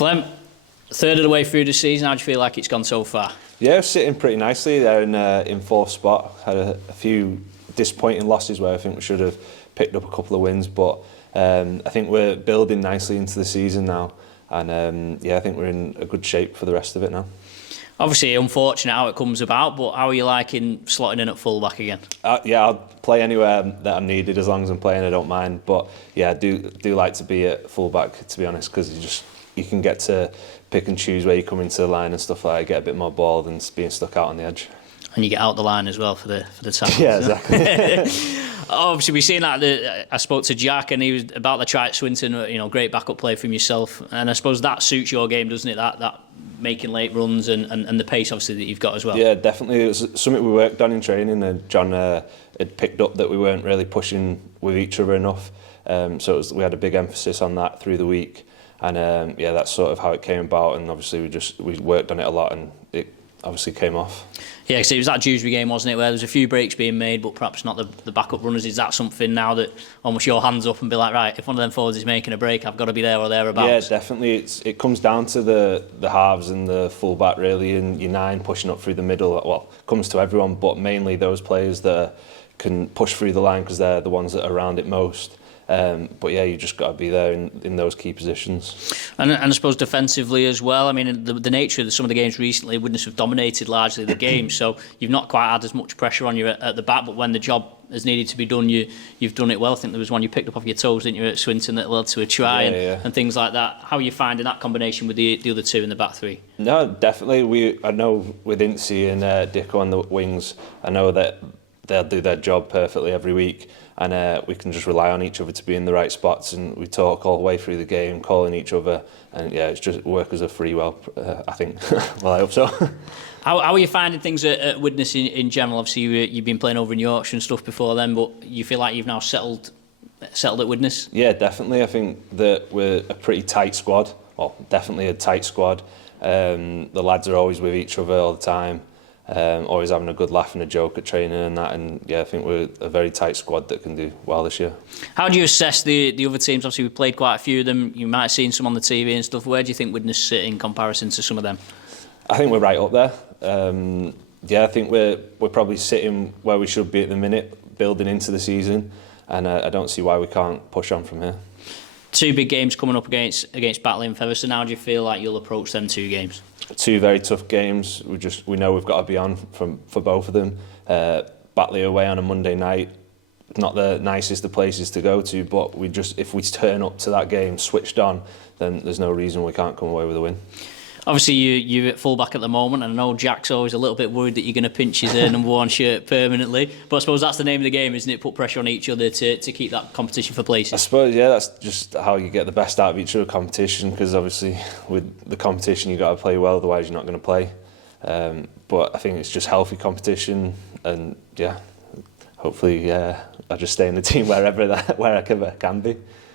Flem, third of the way through the season, how do you feel like it's gone so far? Yeah, we're sitting pretty nicely there in fourth spot. Had a few disappointing losses where I think we should have picked up a couple of wins, but I think we're building nicely into the season now, and I think we're in a good shape for the rest of it now. Obviously, unfortunate how it comes about, but how are you liking slotting in at fullback again? I'll play anywhere that I'm needed as long as I'm playing. I don't mind, but I do like to be at fullback, to be honest, because you can get to pick and choose where you come into the line and stuff like that. Get a bit more ball than being stuck out on the edge. And you get out the line as well for the tackles. Yeah, exactly. Obviously, we've seen that. I spoke to Jack, and he was about the try at Swinton. Great backup play from yourself, and I suppose that suits your game, doesn't it? That making late runs and the pace, obviously, that you've got as well. Yeah, definitely. It was something we worked on in training, and John had picked up that we weren't really pushing with each other enough. So we had a big emphasis on that through the week, and that's sort of how it came about. And obviously, we worked on it a lot, and it obviously came off. Yeah, because it was that Dewsbury game, wasn't it, where there's a few breaks being made, but perhaps not the backup runners. Is that something now that almost your hands up and be like, right, if one of them forwards is making a break, I've got to be there or thereabouts? Yeah, definitely. It comes down to the halves and the full-back, really, and your nine pushing up through the middle. Well, it comes to everyone, but mainly those players that can push through the line because they're the ones that are around it most. You just got to be there in those key positions. And I suppose defensively as well. I mean, the nature of some of the games recently, Widnes have dominated largely the game, so you've not quite had as much pressure on you at the back, but when the job has needed to be done, you've done it well. I think there was one you picked up off your toes, didn't you, at Swinton, that led to a try and things like that. How are you finding that combination with the other two in the back three? No, definitely. I know with Incy and Dicko on the wings, I know that they'll do their job perfectly every week, and we can just rely on each other to be in the right spots, and we talk all the way through the game, calling each other, and it's just work as a free well, I think. Well, I hope so. How are you finding things at Widnes in general? Obviously, you've been playing over in Yorkshire and stuff before then, but you feel like you've now settled at Widnes? Yeah, definitely. I think that we're a pretty tight squad. Well, definitely a tight squad. The lads are always with each other all the time. Always having a good laugh and a joke at training and that, and I think we're a very tight squad that can do well this year. How do you assess the other teams? Obviously, we've played quite a few of them. You might have seen some on the TV and stuff. Where do you think Widnes sit in comparison to some of them? I think we're right up there. I think we're probably sitting where we should be at the minute, building into the season, and I don't see why we can't push on from here. Two big games coming up against Batley and Featherstone. How do you feel like you'll approach them two games? Two very tough games. We know we've got to be on for both of them. Batley away on a Monday night, not the nicest of places to go to, but if we turn up to that game switched on, then there's no reason we can't come away with a win. Obviously, you're at full-back at the moment, and I know Jack's always a little bit worried that you're going to pinch his number one shirt permanently, but I suppose that's the name of the game, isn't it? Put pressure on each other to keep that competition for places. I suppose, that's just how you get the best out of each other competition, because obviously with the competition you've got to play well, otherwise you're not going to play. But I think it's just healthy competition, and hopefully I just stay in the team wherever I can be.